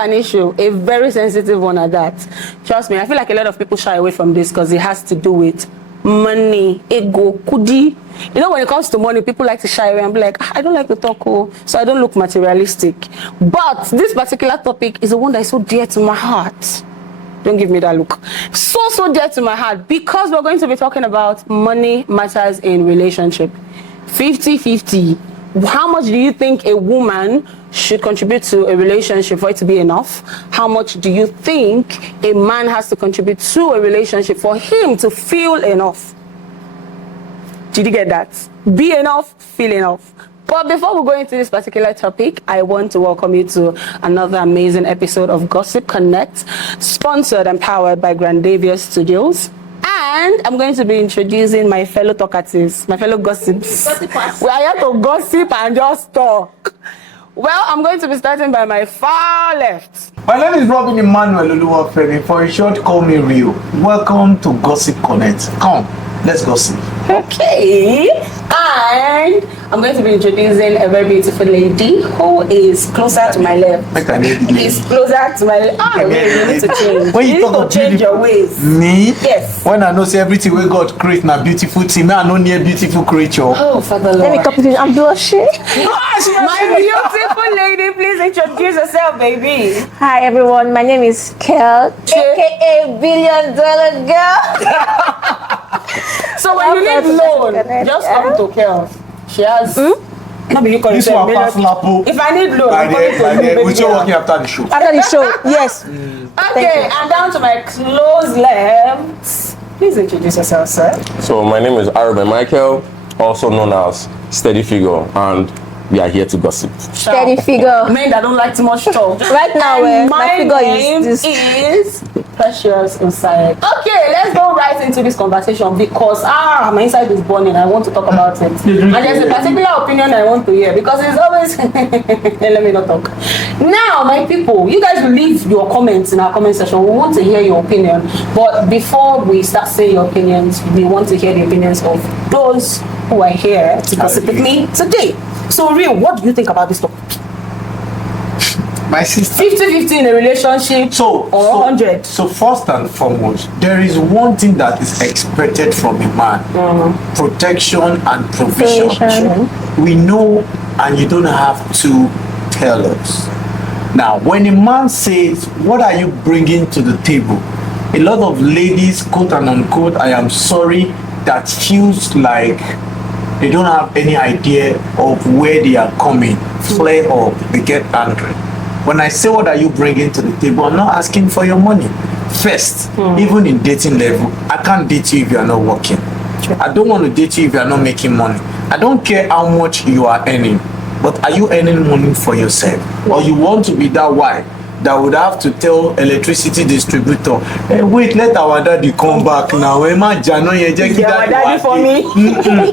an issue, a very sensitive one at that. Trust me, I feel like a lot of people shy away from this because it has to do with money, ego, kudi. You know, when it comes to money, people like to shy away and be like, I don't like to talk, so I don't look materialistic. But this particular topic is the one that is so dear to my heart. Don't give me that look. So dear to my heart, because we're going to be talking about money matters in relationship. 50-50. How much do you think a woman should contribute to a relationship for it to be enough? How much do you think a man has to contribute to a relationship for him to feel enough? Did you get that? Be enough, feel enough. But before we go into this particular topic, I want to welcome you to another amazing episode of Gossip Connect, sponsored and powered by Grandavia Studios. And I'm going to be introducing my fellow talkatives, my fellow gossips. We are here to gossip and just talk. Well, I'm going to be starting by my far left. My name is Robin Emmanuel Oluwafemi. For a short, call me Rio. Welcome to Gossip Connect. Come, let's gossip. Okay. And I'm going to be introducing a very beautiful lady who is closer to my left. Is closer to my left. Ah, really, you need to change. When you need talk to change your ways. Me? Yes. When I know say everything we God create na beautiful thing, I know near beautiful creature. Oh, Father Lord. Let me copy this. I'm blushing. My beautiful lady, please introduce yourself, baby. Hi everyone, my name is Kel, aka $1 billion girl. So when you need loan, just come to Kel. She has. Not be you call This yourself one pass lapo. If I need loan, By I'm coming to there, you, we baby still girl. working after the show. After the show, yes. Okay, and down to my close left. Please introduce yourself, sir. So my name is Araben Michael, also known as Steady Figure, and we are here to gossip. Steady figure. Men that don't like too much talk. Right now, And my my figure name is is Precious inside. Okay, let's go right into this conversation because my inside is burning. I want to talk about it. And there's a particular opinion I want to hear because it's always let me not talk. Now, my people, you guys will leave your comments in our comment section. We want to hear your opinion. But before we start saying your opinions, we want to hear the opinions of those who are here to gossip with me today. So, Rio, what do you think about this topic? My sister. 50-50 in a relationship or 100? So first and foremost, there is one thing that is expected from a man. Protection and provision. We know, and you don't have to tell us. Now, when a man says, what are you bringing to the table? A lot of ladies, quote and unquote, I am sorry, that feels like they don't have any idea of where they are coming. Flare up, they get angry. When I say what are you bringing to the table, I'm not asking for your money. First, even in dating level, I can't date you if you are not working. I don't want to date you if you are not making money. I don't care how much you are earning, but are you earning money for yourself? Or you want to be that wife that would have to tell electricity distributor, hey, wait, let our daddy come back now. Daddy for me.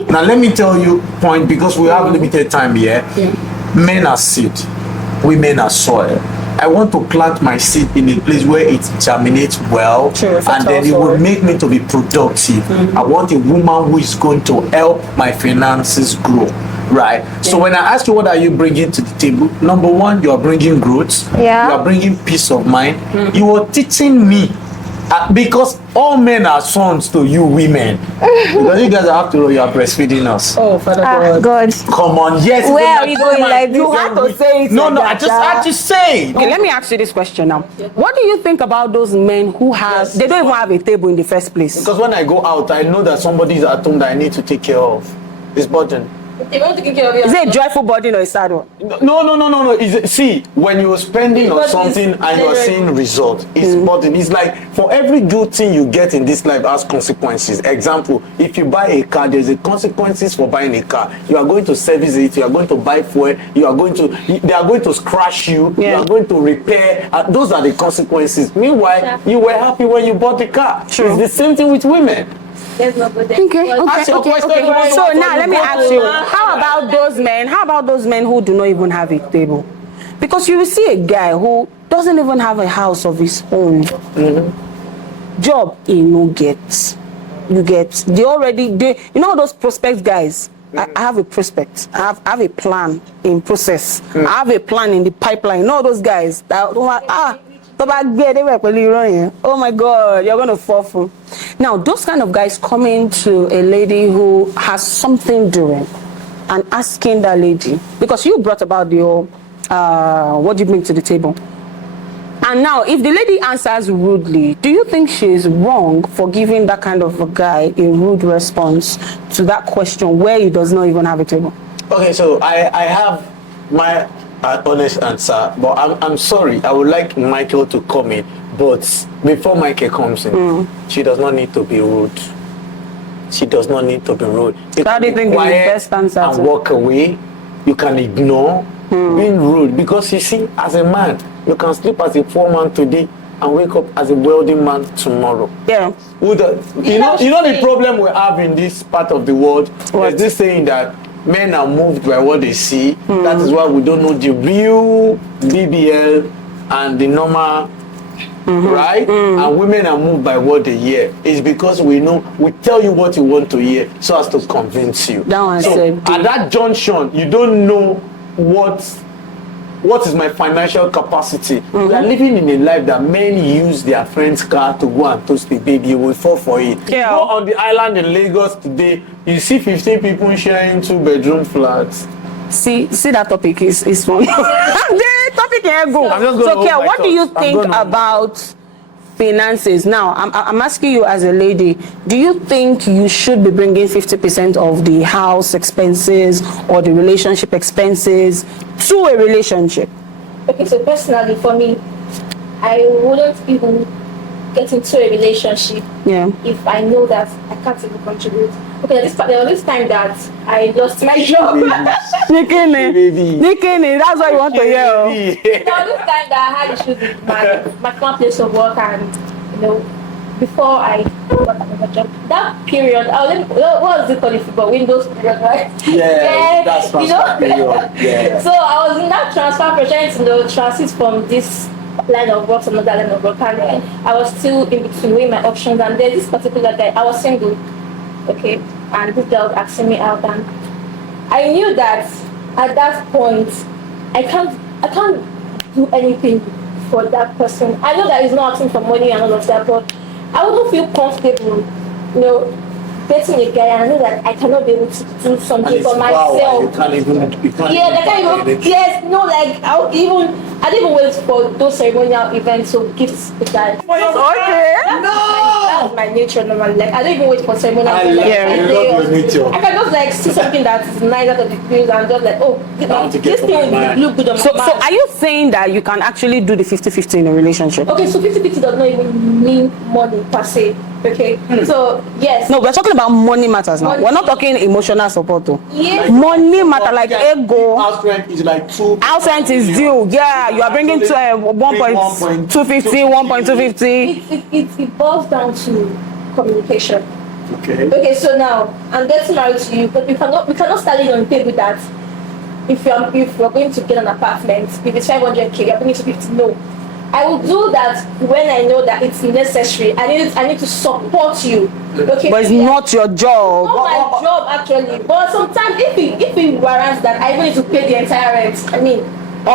Now let me tell you point, because we have limited time here. Men are seed, women are soil. I want to plant my seed in a place where it germinates well, and then it will make me to be productive. I want a woman who is going to help my finances grow. Right. So when I ask you what are you bringing to the table, number one, you are bringing growth. You are bringing peace of mind. You are teaching me, because all men are sons to you women. Because you guys have to, you are breastfeeding us. Oh, Father God. Come on, yes. Where are we going like this? You have to say it. No, I just had to say. Okay, let me ask you this question now. What do you think about those men who have, they don't even have a table in the first place? Because when I go out, I know that somebody is at home that I need to take care of. It's burden. Is it a joyful burden or a sad one? No. See, when you're spending on something and you're seeing results, it's burden. It's like for every good thing you get in this life has consequences. Example, if you buy a car, there's a consequences for buying a car. You are going to service it, you are going to buy fuel, they are going to scratch you, you are going to repair. Those are the consequences. Meanwhile, you were happy when you bought the car. True. It's the same thing with women. Okay. So now let me ask you, how about those men who do not even have a table? Because you will see a guy who doesn't even have a house of his own. Job he no gets. You know those prospect guys, I have a prospect. I have a plan in process. I have a plan in the pipeline. You know those guys that oh my God, you're going to fall for. Now, those kind of guys coming to a lady who has something doing and asking that lady, because you brought about your, what do you bring to the table? And now, if the lady answers rudely, do you think she is wrong for giving that kind of a guy a rude response to that question where he does not even have a table? Okay, so I have my honest answer, but I'm sorry. I would like Michael to come in, but before Michael comes in, she does not need to be rude. She does not need to be rude. How do you think is the best answer? And walk away. You can ignore being rude, because you see, as a man, you can sleep as a poor man today and wake up as a wealthy man tomorrow. Yeah. You know the problem we have in this part of the world. What? Is this saying that men are moved by what they see. That is why we don't know the real BBL and the normal, right? And women are moved by what they hear. It's because we tell you what you want to hear so as to convince you. That one so said, at that junction, you don't know what is my financial capacity. We are living in a life that men use their friend's car to go and toast the baby. You will fall for it. Yeah. Go on the island in Lagos today, you see 15 people sharing 2-bedroom flats. See that topic is one. The topic here go. I'm just gonna So, hold Kia, my what do you thoughts. think about finances? Now, I'm asking you as a lady, do you think you should be bringing 50% of the house expenses or the relationship expenses to a relationship? Okay, so personally for me, I wouldn't even get into a relationship if I know that I can't even contribute. Okay, there was this time that I lost my job. Nikini, that's what you want to hear. There was this time that I had issues with my current place of work, and before I got another job, that period, what was it called for Windows period, right? Yeah, that's transfer period. Yeah. So I was in that transfer period, trying to transit from this line of work to another line of work, and I was still in between weighing my options. And there's this particular guy, I was single, okay, and this girl was asking me out, and I knew that at that point I can't do anything for that person. I know that he's not asking for money and all of that, but I wouldn't feel comfortable, dating a guy, and I know that I cannot be able to do something for myself. Wow, you can't even. Yes, no, like I didn't even wait for those ceremonial events to gift the guy. Okay. That was my nature normally. Like I don't even wait for ceremonial events. I love your nature. I can just like see something that is nice out of the news and just like, oh, this thing will look good on my So man. are you saying that you can actually do the 50-50 in a relationship? Okay, so 50-50 does not even mean money per se. Okay, so yes. No, we're talking about money matters now. Money. We're not talking emotional support though. Yes. Money matter, like ego. House rent is like 2. House rent is due. Yeah, you are bringing to 1.250, 1.250. It boils down to communication. Okay. Okay, so now I'm getting married to you, but we cannot start it on the table that if you're going to get an apartment, if it's 500k, you're bringing to 50. No. I will do that when I know that it's necessary. I need to support you. Okay. But it's not your job. Not my job actually. But sometimes if it warrants that I need to pay the entire rent, I mean. Okay, so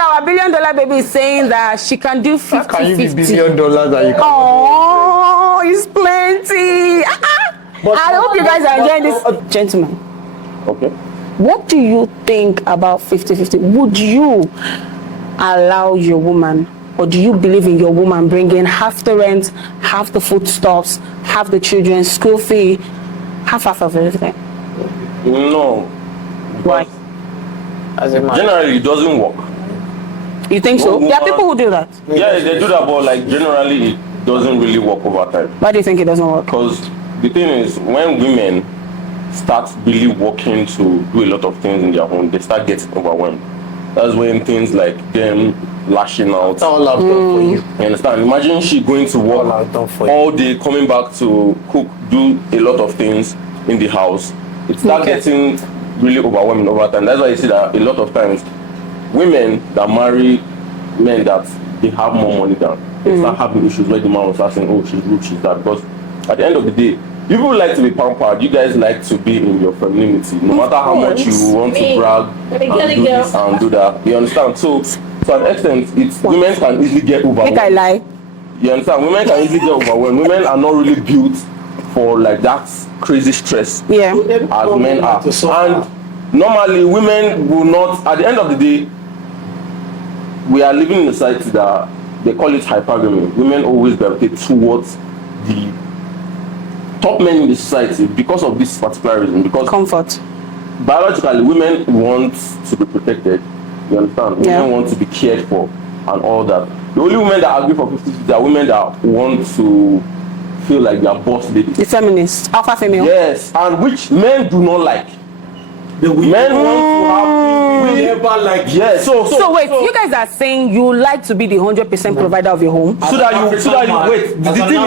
our $1 billion baby is saying that she can do 50-50. Can you be $1 billion that you can? Oh, it's plenty. I hope you guys are enjoying this. Gentlemen. Okay. What do you think about 50-50? Would you allow your woman, or do you believe in your woman bringing half the rent, half the foodstuffs, half the children's school fee, half of everything? No. Why? As a man. Generally, it doesn't work. You think so? There are people who do that. Yeah, they do that, but like generally, it doesn't really work over time. Why do you think it doesn't work? Because the thing is, when women start really working to do a lot of things in their home, they start getting overwhelmed. That's when things like them lashing out. That's all I've done for you. You understand? Imagine she going to work All I've done for you. all day, coming back to cook, do a lot of things in the house. It starts getting really overwhelming over time. That's why you see that a lot of times women that marry men that they have more money than, they start having issues where the man was asking, oh, she's rich, she's that, because at the end of the day, people like to be pampered. You guys like to be in your femininity, no matter how much you want to brag and do this and do that. You understand? So to an extent, it's women can easily get overwhelmed. Think I lie. You understand? Women can easily get overwhelmed. Women are not really built for like that crazy stress Yeah. as men are. And normally women will not, at the end of the day, we are living in a society that they call it hypergamy. Women always gravitate towards the top men in the society because of this particular reason. Because Comfort. biologically, women want to be protected. You understand? Yeah. Women want to be cared for and all that. The only women that agree for 50-50 are women that want to feel like they are boss ladies. The feminist, alpha female. Yes, and which men do not like. The Men want to have. we never like. Yes. So wait, you guys are saying you like to be the 100% provider of your home? So that you wait. The thing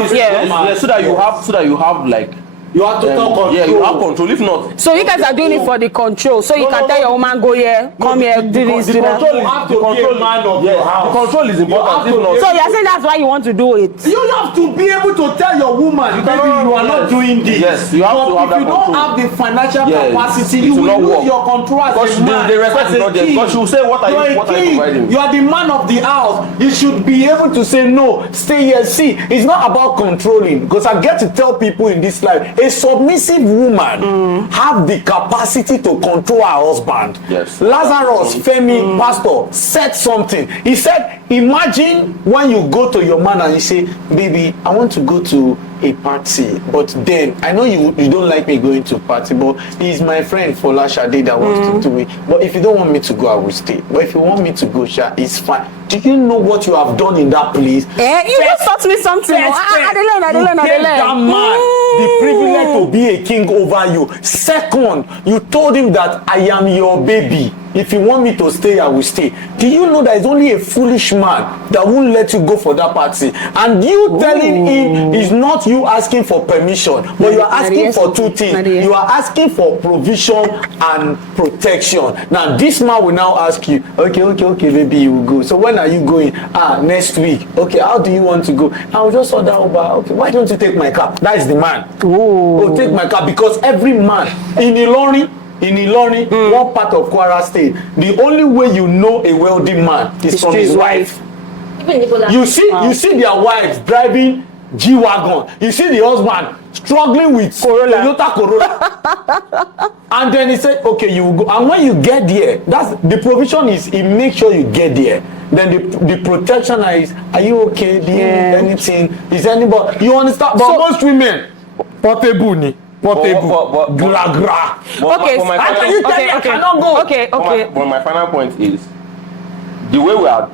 is, so that you have like. You have total control. Yeah, you have control. If not, So you guys are doing it for the control. So you can tell your woman, go here, come here, do this, do that. You have to be a man of your house. The control is important. If You have not, to- So you're saying that's why you want to do it? You have to be able to tell your woman, baby, you are not doing this. Yes, you have but to have if that you don't control. have the financial Yes, capacity, it you will will not lose work. your control as Because a man. the respect as is a not there. king. Because she will say, what are you providing? You are the man of the house. You should be able to say no, stay here. See, it's not about controlling. Because I get to tell people in this life, a submissive woman have the capacity to control her husband. Yes. Lazarus, Femi, pastor, said something. He said, imagine when you go to your man and you say, baby, I want to go to a party, but then I know you don't like me going to a party, but he's my friend Fola Shade that wants to do it. But if you don't want me to go, I will stay. But if you want me to go, Sha, it's fine. Do you know what you have done in that place? You just taught me something. I You gave that man the privilege to be a king over you. Second, you told him that I am your baby. If you want me to stay, I will stay. Do you know that it's only a foolish man that won't let you go for that party? And you telling him is not you asking for permission, but you are asking for two things. You are asking for provision and protection. Now, this man will now ask you, okay, baby, you will go. So when are you going? Next week. Okay, how do you want to go? I will just order Uber. Okay, why don't you take my car? That is the man. Oh, take my car, because every man in Ilorin, one part of Kwara State, the only way you know a wealthy man is from his wife. You see their wives driving G-Wagon. You see the husband struggling with Toyota Corolla. And then he said, okay, you will go. And when you get there, that's the provision is he makes sure you get there. Then the protection is, are you okay? Do you need anything? Is anybody? You understand? But most women, portable ni. Portable. Gra. Okay, But my final point is, the way we are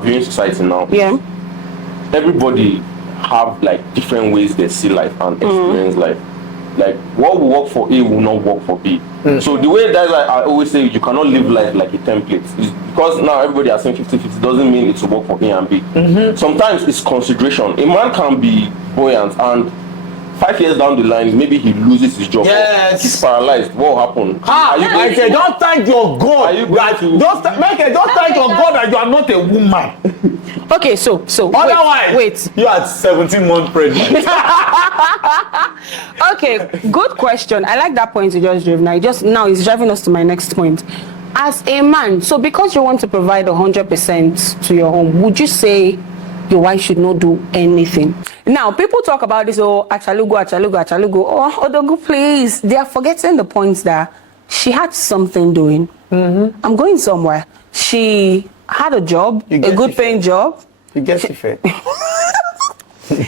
viewing society now. Yeah. Everybody have like different ways they see life and experience life. Like what will work for A will not work for B. So the way that I always say, you cannot live life like a template. It's because now everybody are saying 50-50 doesn't mean it will work for A and B. Sometimes it's consideration. A man can be buoyant and 5 years down the line, maybe he loses his job. Yes. He's paralyzed. What will happen? Don't thank your God. Are you going to? Don't thank your God that you are not a woman. Okay, so Otherwise, wait. You are 17 months pregnant. Okay, good question. I like that point you just drove. Now it's driving us to my next point. As a man, so because you want to provide 100% to your home, would you say your wife should not do anything? Now, people talk about this, achalugo, oh, Odogu, please. They are forgetting the points that she had something doing. I'm going somewhere. She had a job, a good paying job. You get it fair.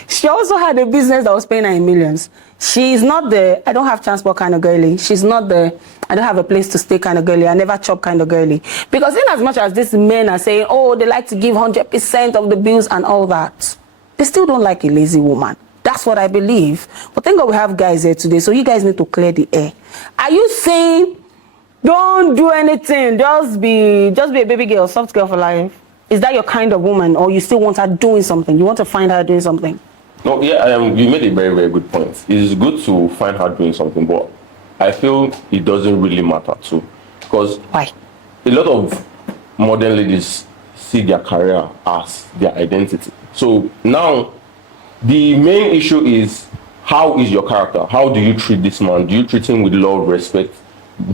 She also had a business that was paying her in millions. She's not the, I don't have transport kind of girly. She's not the, I don't have a place to stay kind of girly. I never chop kind of girly. Because in as much as these men are saying, oh, they like to give 100% of the bills and all that, they still don't like a lazy woman. That's what I believe. But thank God we have guys here today, so you guys need to clear the air. Are you saying don't do anything, just be a baby girl, soft girl for life? Is that your kind of woman, or you still want her doing something? You want to find her doing something? No, yeah, you made a very, very good point. It's good to find her doing something, but I feel it doesn't really matter too. Because why? A lot of modern ladies see their career as their identity. So now, the main issue is, how is your character? How do you treat this man? Do you treat him with love, respect?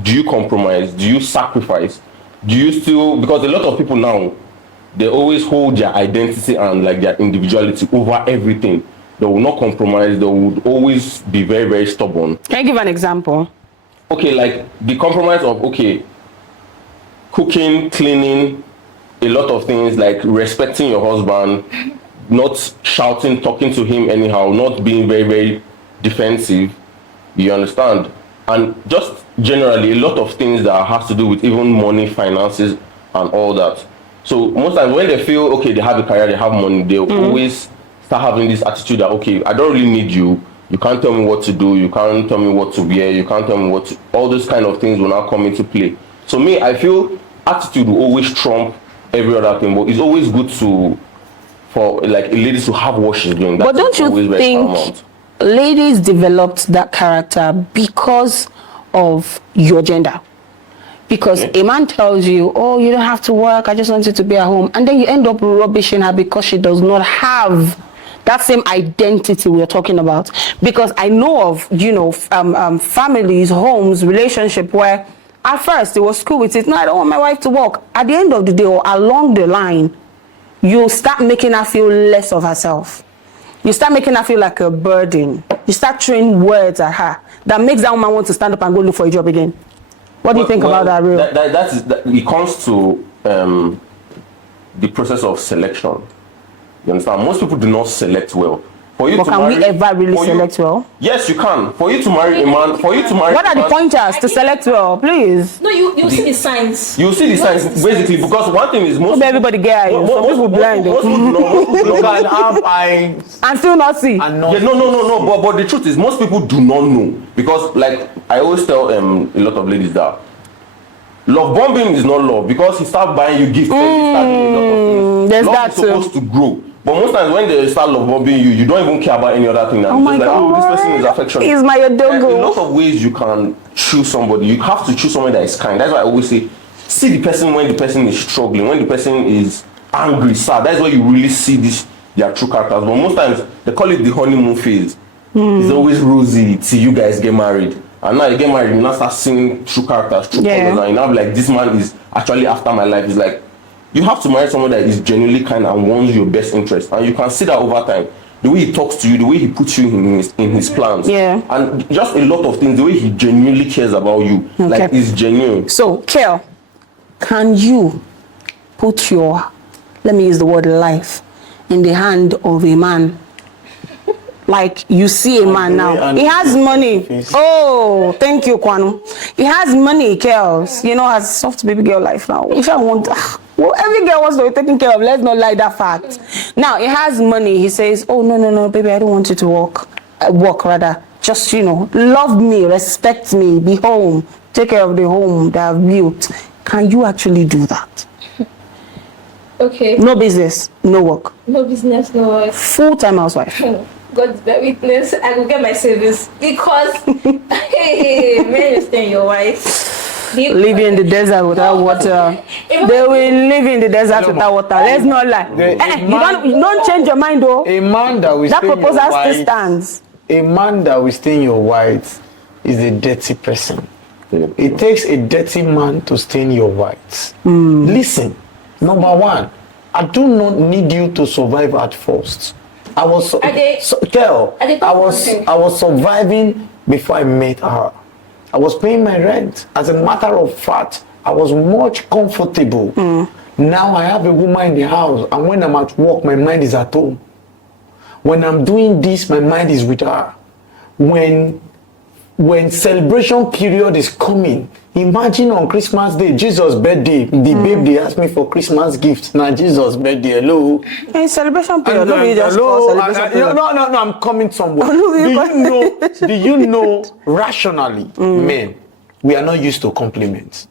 Do you compromise? Do you sacrifice? Do you still, because a lot of people now, they always hold their identity and like their individuality over everything. They will not compromise. They would always be very, very stubborn. Can you give an example? Okay, like the compromise of, okay, cooking, cleaning, a lot of things, like respecting your husband, not shouting, talking to him anyhow, not being very, very defensive. You understand? And just generally a lot of things that has to do with even money, finances, and all that. So most times when they feel, okay, they have a career, they have money, they always start having this attitude that, okay, I don't really need you. You can't tell me what to do. You can't tell me what to wear. You can't tell me what to... All those kind of things will now come into play. So me, I feel attitude will always trump every other thing. But it's always good for like a lady to have what she's doing. But don't you think ladies developed that character because of your gender? Because a man tells you, oh, you don't have to work, I just want you to be at home. And then you end up rubbishing her because she does not have that same identity we're talking about. Because I know of, families, homes, relationship where at first it was cool with it. No, I don't want my wife to work. At the end of the day or along the line, you start making her feel less of herself. You start making her feel like a burden. You start throwing words at her that makes that woman want to stand up and go look for a job again. What do you think about that, Real? It comes to the process of selection. You understand? Most people do not select well. For you but to can marry, we ever really select well? Yes, you can. For you to marry a man, what are the pointers to select well, please? No, you see the signs. You see the signs basically, because one thing is everybody get eyes. Some people blind. You can have eyes and still not see. and not. Yeah, no. But the truth is, most people do not know, because like I always tell a lot of ladies that love bombing is not love, because he start buying you gifts. He start doing a lot of things. There's love that is supposed to grow. But most times when they start love bombing you, you don't even care about any other thing. Oh my God. This person is affectionate. He's my There are a adogo. lot of ways you can choose somebody. You have to choose someone that is kind. That's why I always say, see the person when the person is struggling, when the person is angry, sad. That's why you really see their true characters. But most times they call it the honeymoon phase. It's always rosy till you guys get married. And now you get married, you now start seeing true characters, true colors, and you now be like, this man is actually after my life. It's like, you have to marry someone that is genuinely kind and wants your best interest. And you can see that over time. The way he talks to you, the way he puts you in his plans. Yeah. And just a lot of things, the way he genuinely cares about you. Okay. Like, it's genuine. So, Kel, can you put your, let me use the word life, in the hand of a man? Like, you see a man now, he has money. Oh, thank you, Kwanu. He has money, Kels. Has soft baby girl life now. If I want, well, every girl wants to be taken care of. Let's not lie that fact. Now, he has money. He says, oh, no, baby, I don't want you to work rather. Just, love me, respect me, be home, take care of the home that I've built. Can you actually do that? Okay. No business, no work. No business, no work. Full-time housewife. God's bear witness, I will get my savings because hey, man, you stay in your wife. Living in the desert without water. They will live in the desert without water. Let's not lie. You don't change your mind though. A man that will that stay in your proposal wife, still stands. a man that will stay in your white is a dirty person. It takes a dirty man to stain your whites. Listen, number one, I do not need you to survive at first. I was surviving before I met her. I was paying my rent. As a matter of fact, I was much comfortable. Now I have a woman in the house, and when I'm at work, my mind is at home. When I'm doing this, my mind is with her. When celebration period is coming, imagine on Christmas Day, Jesus' birthday, the babe they asked me for Christmas gifts. Now Jesus' birthday, hello. Hey, celebration period. Hello. No, I'm coming somewhere. Do you know rationally, men, we are not used to compliments.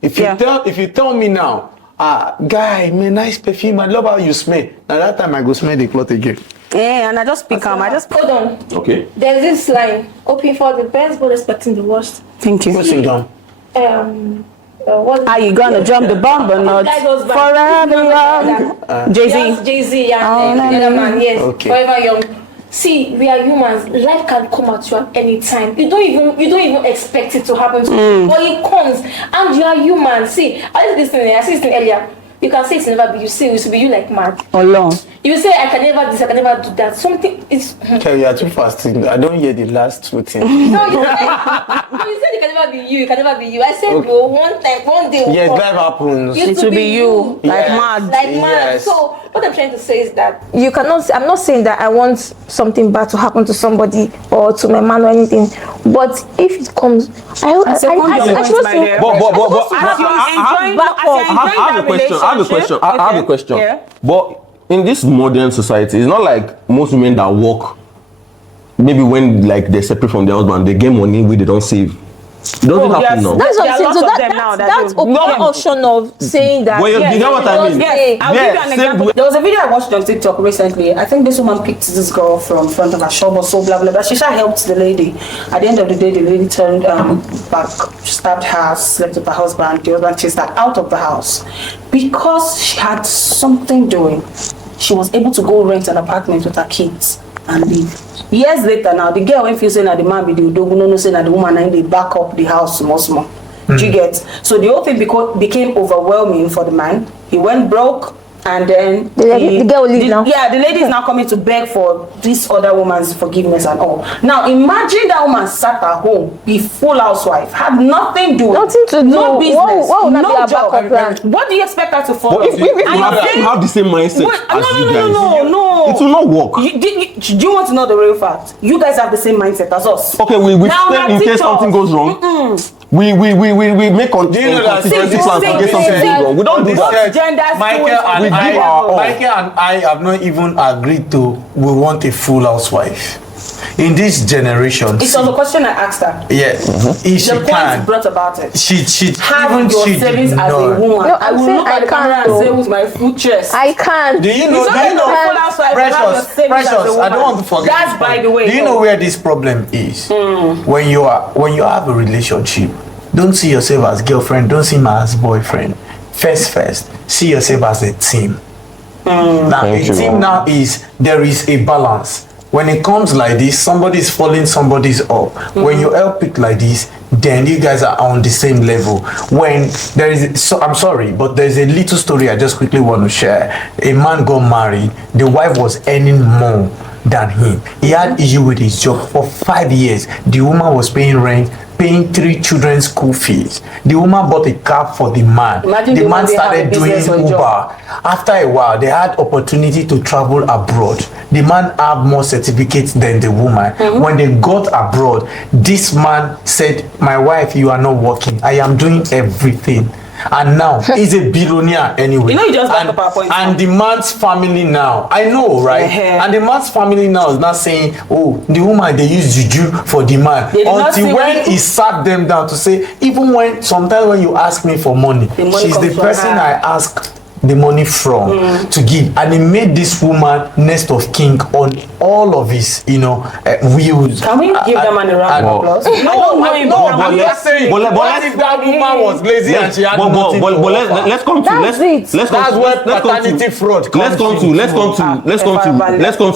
If you tell me now, guy, man, nice perfume, I love how you smell. Now that time I go smell the cloth again. Yeah, and I just pick them. Hold on. Okay. There's this line: hoping for the best but expecting the worst. Thank you. What's it done? Are you gonna jump the bomb or not? Forever young. Jay-Z. Yes, Jay-Z and the other man. Yes. Okay. Forever young. See, we are humans. Life can come at you at any time. You don't even expect it to happen to you, but it comes, and you are human. See, I said this thing earlier. You can say it's never be you. Say it will be you like mad. Alone. You say I can never this, I can never do that. Something is. Okay, you are too fast. I don't hear the last two things. No, you said it can never be you. It can never be you. I said, bro, one day. Yes, life happens. It will be you. Like mad. Like mad. Yes. So what I'm trying to say is that you cannot. I'm not saying that I want something bad to happen to somebody or to my man or anything. But if it comes, I have a question. Yeah. But in this modern society, it's not like most women that work. Maybe when like they separate from their husband, they get money where they don't save. It doesn't happen now. That's what I'm saying. So that's one option of saying that. Well, you know what I mean? Yes. I'll give you an example. There was a video I watched on TikTok recently. I think this woman picked this girl from front of her shop or so, blah, blah, blah. She helped the lady. At the end of the day, the lady turned back, stabbed her, slept with her husband. The husband chased her out of the house. Because she had something doing, she was able to go rent an apartment with her kids and leave. Years later now, the girl went saying that the man be the no saying that the woman and they back up the house small. Do you get? So the whole thing became overwhelming for the man. He went broke, and then the girl leave now. Yeah, the lady is now coming to beg for this other woman's forgiveness and all. Now imagine that woman sat at home, be full housewife, had nothing to do, no business, no job. What do you expect her to follow? But if you have the same mindset as you guys, no, it will not work. Do you want to know the real fact? You guys have the same mindset as us. Okay, we stay in case something goes wrong. We make contingency plans in case something goes wrong. We don't do that. Michael and I have not even agreed to we want a full housewife. In this generation, it's on the question I asked her. Yeah, if she can, brought about it. She have even your she savings as a woman. No, I will look at the camera and say with my full chest. I can't. Do you know? Precious. I don't want to forget. That's by the way. Do you know where this problem is? When you have a relationship, don't see yourself as girlfriend. Don't see me as boyfriend. First, see yourself as a team. Now, a team now there is a balance. When it comes like this, somebody's falling, somebody's up. When you help it like this, then you guys are on the same level. When there is, I'm sorry, but there's a little story I just quickly want to share. A man got married. The wife was earning more than him. He had issue with his job for 5 years. The woman was paying rent, paying 3 children's school fees. The woman bought a car for the man. Imagine the man started doing Uber. After a while, they had opportunity to travel abroad. The man had more certificates than the woman. When they got abroad, this man said, "My wife, you are not working. I am doing everything." And now he's a billionaire anyway. You know, you just back up our point. And the man's family now, I know, right? And the man's family now is not saying, "Oh, the woman they use juju for the man." Until when he sat them down to say, even when sometimes when you ask me for money, she's the person I ask the money from to give, and he made this woman next of king on all of his, wheels. Can we give that man a round of applause? I'm just saying. But if that woman was lazy and she had nothing to offer? Let's come to reality. Let's come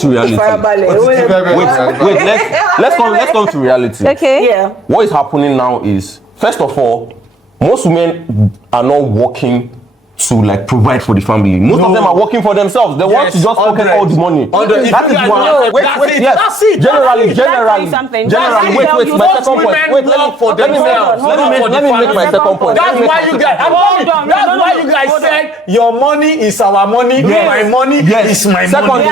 to reality. Okay. Yeah. What is happening now is, first of all, most women are not working to like provide for the family. Most of them are working for themselves. They want to just pocket all the money. That is one. That's it. Generally. Wait. My second point. Let me make my second point. That's why you guys said your money is our money. My money is my money.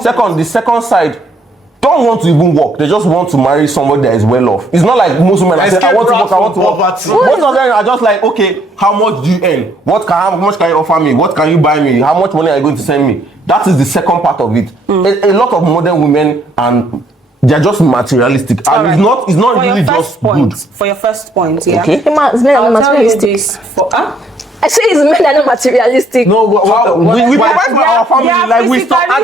Second, the second side don't want to even work. They just want to marry somebody that is well off. It's not like most women are saying, I want to work. Most of them are just like, okay, how much do you earn? How much can you offer me? What can you buy me? How much money are you going to send me? That is the second part of it. A lot of modern women, and they're just materialistic. And it's not really just good. For your first point, yeah. Okay. I'll tell you this. I say it's men that are not materialistic. No, we provide for our family. Like we stop. I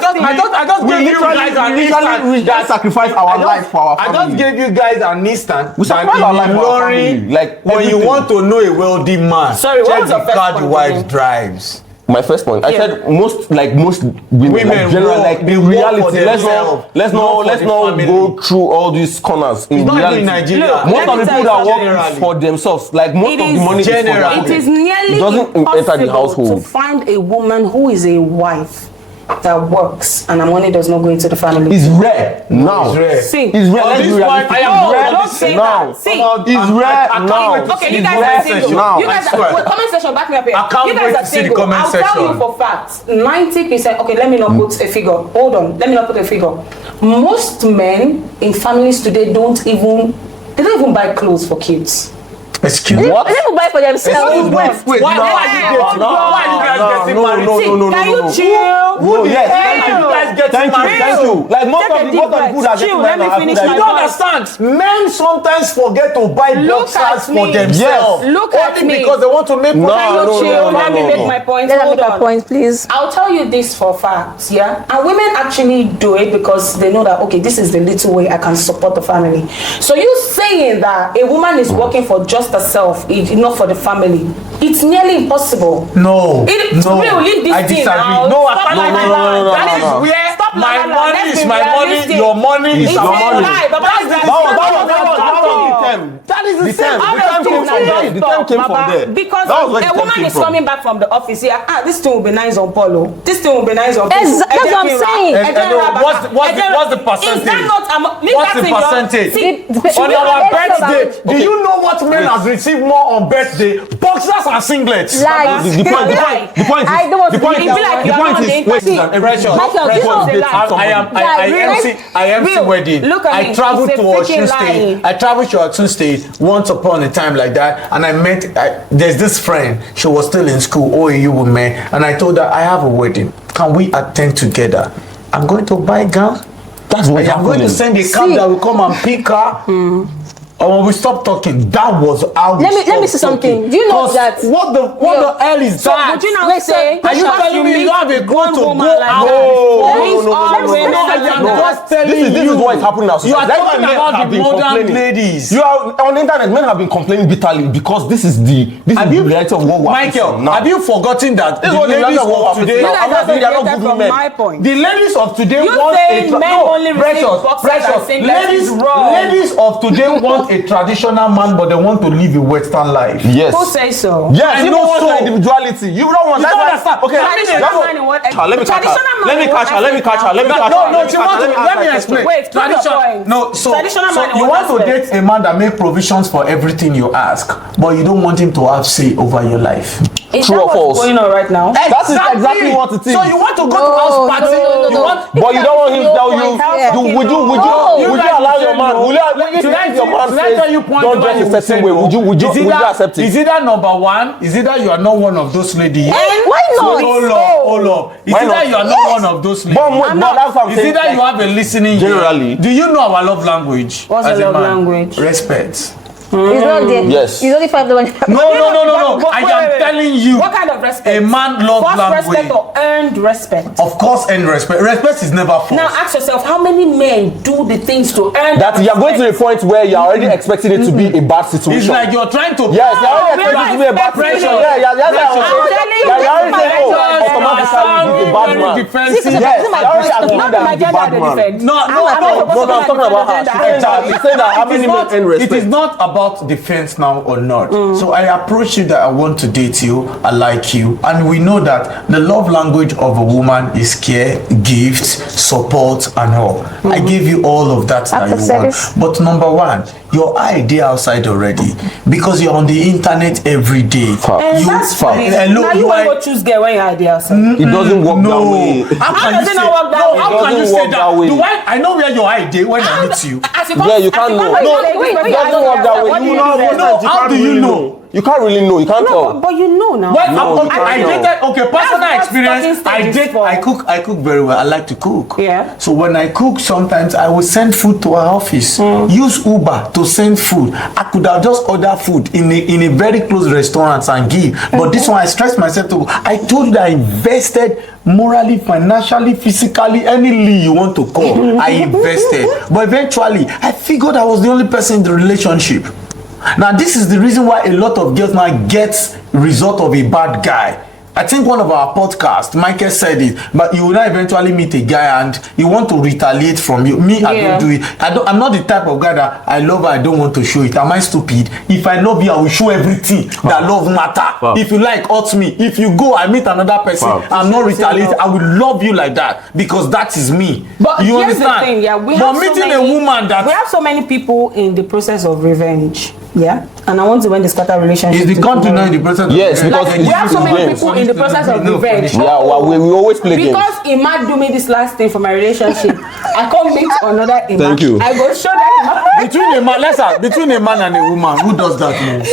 just gave you guys an instant. We just sacrifice our life for our family. I just gave you guys an instant. We sacrifice our life for our family. Like when you want to know a wealthy man, sorry, what was check your the first car the point wife again? drives. my first point. I Yeah. said most women like general work, like they in work reality. for themselves, Let's not not for the family. go through all these corners. In It's not reality, even in Nigeria. Look, most let of me the tell people you that generally. work for themselves, like most It of is the money is for their generally. It pocket. is nearly It doesn't enter the impossible household. to find a woman who is a wife that works and the money does not go into the family. It's rare now. It's rare. See, It's rare. On Let's this be point, realistic. I am no, not don't say now. that. See, It's rare now. okay, you It's guys rare are single. now. You guys I swear. are wait, comment section, back me up here. I can't You guys wait are to see the single. comment I'll tell section. you for fact, 90%. Okay, let me not put a figure. Hold on, let me not put a figure. Most men in families today don't even buy clothes for kids. Excuse me. What? They don't buy for themselves. Wait. Why no, are you dating? no, Why are you guys no, getting no, married? no, See, no, no, can no, you no. chill? No, yes. Why are you guys getting Thank you, married? thank you. Like most of the people that Chill, getting let me married are finish people my You that- don't understand. Men sometimes forget to buy Look at boxers for me. themselves. Yes. Look at Only me. because they want to make No, money. Can you no, chill? no, Let me no, make no. my point. Let them Hold make a on. point, please. I'll tell you this for facts, yeah? And women actually do it because they know that, okay, this is the little way I can support the family. So you saying that a woman is working for just herself, not for the family, it's nearly impossible. No, It's no, real, leave this I thing disagree. now. No, I Stop can't la, agree. la, la. no, That no, is no. where Stop la, my la, la. money Let's is be my money, realistic. your money is It's our a money. lie, but That's that's the the- That is the The same. term came from there. The term came from there. Because That was where the a term woman came is from. coming back from the office here. This thing will be nice on Polo. This thing will be nice on Polo. That's what I'm saying. What's the percentage? Is that not leave What's that the in your- percentage? See, On we our are- birthday, do Okay. you know what men have received more on birthday? Boxers and singlets. Lies. The point I don't want the to point be is, like that. the point See, is, wait, Susan, Pressure. Michael, this Pressure. was a lie. I MC Real. wedding. Look at I me. traveled It's to a Osun freaking State. lie. I traveled to Osun State once upon a time like that, and I met. There's this friend. She was still in school. OAU woman, and I told her I have a wedding. Can we attend together? I'm going to buy gown. that's what I'm going to send a cab that will come and pick her. And when we stop talking, that was how we Let me stopped say something. talking. Do you know 'Cause that- what the hell is So that? would you now Wait, say? Are you because telling me you meet don't have a goal one to woman go like out? that, No, means no, all no, no, women no, are no, like no. that. Just telling This is you. what is happening now. You are That's why talking men about have the been modern complaining. ladies. You are on the internet. Men have been complaining bitterly because this is the reality of what we're Michael, facing now. have you forgotten that This is the what the ladies reality of what of we're today? facing now. You I'm guys not saying they are not deviated good from women. my point. The ladies of today You want saying men only receive precious, boxers and precious. singlets Ladies, is wrong. ladies of today want a traditional man, but they want to live a Western life. Yes. Who says so? Yes, I you know don't want so. your individuality. You don't want. You That's don't why- understand. Okay, Traditional man in what? Let me catch her. Traditional man Let me in catch her. what Let me catch her. Let me catch her. No, Let me she catch her. wants to, answer let me her explain. Wait, to the point. No, so Traditional man in you what want to aspect? date a man that make provisions for everything you ask, but you don't want him to have say over your life. Is True that or what's false? going on right now? That is exactly what it is. So you want to go to No, house party? no, You no. want? But you don't want him to tell you. Yeah. Would you No. allow your man? Will you Should I if your man should I tell you says point don't where dress you a will certain say way? no? Would you accept Is it? either number one? Is either you are not one of those ladies? Why not? Hold up. Is Why either not? you are not one of those ladies? But that's what I'm Is saying. either you have a listening ear. Generally. Do you know our love language? What's as the a love man? language? Respect. It's not there. Yes. It's only 5,000. No. But I wait, am wait. telling you. What kind of respect? A man love False language. respect or earned respect? Of course, and respect. Respect is never false. Now ask yourself, how many men do the things to earn That you are going to the point where you are already expecting it to be a bad situation. It's like you're trying to. Yes, you're already we are expecting it to be a bad expecting situation. it. Yeah, that's what I'm I'm saying. telling Yeah, you, you're already this is saying, my oh, automatically he's a bad very man. defensive. Yes, This is my you're already point. agreeing Not that my he's a gender bad man. defense. No, I'm not No, I'm talking about her. She's saying that how It is many not- men It is respect. not about defense now or not. So I approach you that I want to date you, I like you, and we know that the love language of a woman is care, gifts, support, and all. I give you all of that that you service. want. But number one, your idea outside already because you're on the internet every day. And You- that's fact. fine. Hello, Now you you want are- to go choose girl when your idea outside. It doesn't work that No. way. How How can does you it say not work that no? way? How It can you doesn't say work that? that way. Do I know where your idea when I meet you. Yeah, you can't know. It doesn't work that way. You know, most times you How can't do you really know? You can't really know. You can't No, tell. but you know now. Well, No, you I can't dated. tell. Okay, personal That's experience. talking I stages did. for- I cook very well. I like to cook. Yeah. So when I cook, sometimes I will send food to her office. Use Uber to send food. I could have just ordered food in a very close restaurant and give. But this one, I stressed myself to. I told you that I invested morally, financially, physically, any lead you want to call. I invested. But eventually, I figured I was the only person in the relationship. Now this is the reason why a lot of girls now get result of a bad guy I think one of our podcasts, Michael said it, but you will not eventually meet a guy and he want to retaliate from you. Me, I don't do it. I'm not the type of guy that I love her, I don't want to show it. Am I stupid? If I love you, I will show everything that love matter. If you like, hurt me. If you go, I meet another person, I'm not retaliate. I will love you like that because that is me. But you here's understand? the thing, yeah, we but have meeting so many, a woman that we have so many people in the process of revenge. Yeah, and I want to end the scatter relationship. is the country not in the process? Yes, of because Like, we have so many people in the process of revenge. Yeah, well, we always play games. Because Ima do me this last thing for my relationship, I can't meet another Ima. Thank you. I go show that Ima. between a man and a woman, who does that most?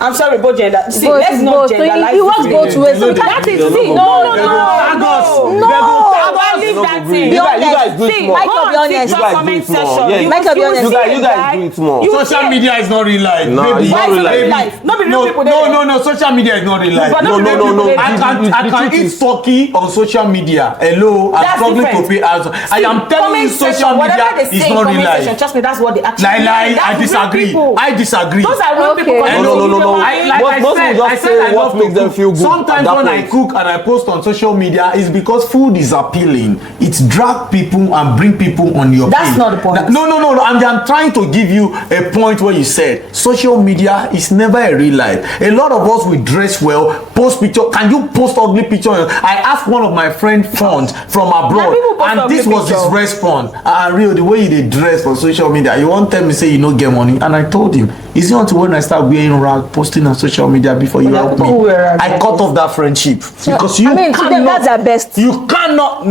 I'm sorry, both gender. See, Both, let's not both. So generalize. he works this both way. ways. So That is They see, don't no, go- no, they no, go tag us. no. They go tag I us. leave that thing. Be You honest. guys do it See, more. Michael, be honest. TikTok You guys do comment it more. section. Yeah. Michael, be honest. You guys do it more. Social media is not real life. Nah, Baby. it's not real life. Life. Not be real people there. No. Social media is not real life. But No, not be real people there. I can The eat truth is- turkey on social media. Hello, I'm That's struggling to different. pay ads. I am telling you, Comment social section, media whatever they is say in not real comment section, life. trust me, that's what they actually Lie, mean. I That's real disagree. people. I disagree. Those are real Okay. people. No. Like Most I people just said, say I what love makes to them cook. feel good at Sometimes that when I point. cook and I post on social media, it's because food is appealing. It's drag people and bring people on your That's page. not the point. No. I'm trying to give you a point where you said social media is never a real life. A lot of us will dress well, post picture. Can you post ugly picture? I asked one of my friend friends from abroad, people post and ugly this was his picture. response. Real, the way you dey dress for social media, you won't tell me say you no get money, and I told him it's not until when I start wearing rag, posting on social media before you help me. people wear rag. I cut off that friendship because you I mean, to them, that's their best. You cannot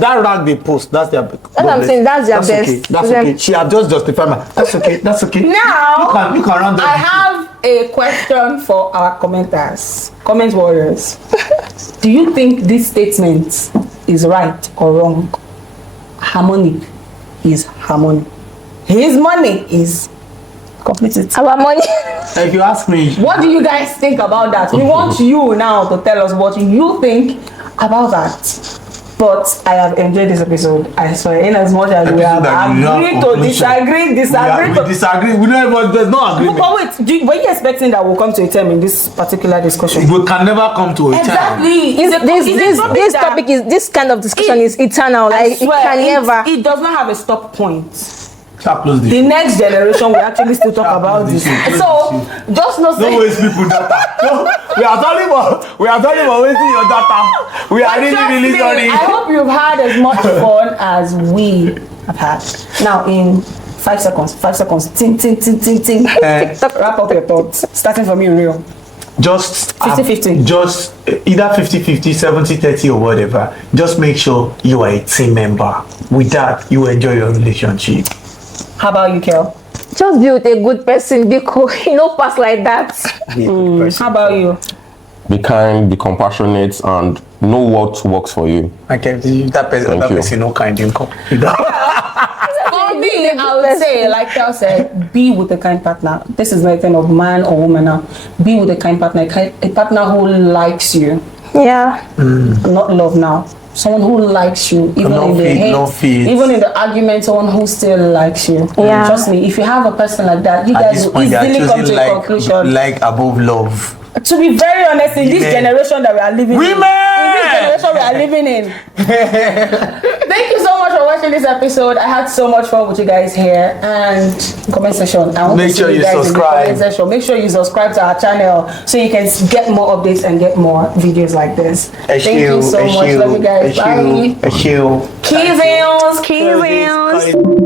that rag they post. That's their. That's what I'm saying, that's their Okay. best. That's To them. okay. She have just justified my. That's okay. That's okay. Now, you can round up. I have a question for our commenters, comment warriors. Do you think this statement is right or wrong? Harmonic is harmonic. His money is completed. Our money. If you ask me, What do you guys think about that? We want you now to tell us what you think about that. But I have enjoyed this episode. I swear, in as much as we have agreed to disagree. We disagree. We know there's no agreement. But wait, were you expecting that we'll come to a term in this particular discussion? We can never come to a time. Exactly. This kind of discussion is eternal. I Like it swear, can never. It does not have a stop point. Close The this. next generation will actually still talk about this. So just no Don't say. waste people data. No, we are talking about wasting your data. We are But trust really me, sorry. I hope you've had as much fun as we have had. Now in 5 seconds. Ting. TikTok. Wrap up your thoughts. Starting from you, Real. Just 50-50. Just either 50-50, 70-30 or whatever. Just make sure you are a team member. With that, you enjoy your relationship. How about you, Kel? Just be with a good person because you know pass like that. How about you? Be kind, be compassionate, and know what works for you. Okay, that person no kind income. For me, I would say, like Kel said, be with a kind partner. This is not a thing of man or woman now. Be with a kind partner, a partner who likes you. Yeah. Not love now. Someone who likes you, even in the hate, even in the argument, someone who still likes you. Yeah. Trust me, if you have a person like that, you guys will easily come to a conclusion. Like above love. To be very honest, in this generation that we are living in, this generation we are living in. Thank you so much for watching this episode. I had so much fun with you guys here. And comment section. I want Make to see sure you guys in the subscribe. comment section. Make sure you subscribe to our channel so you can get more updates and get more videos like this. Thank you so much. Love you guys. Bye. Key Key Veils.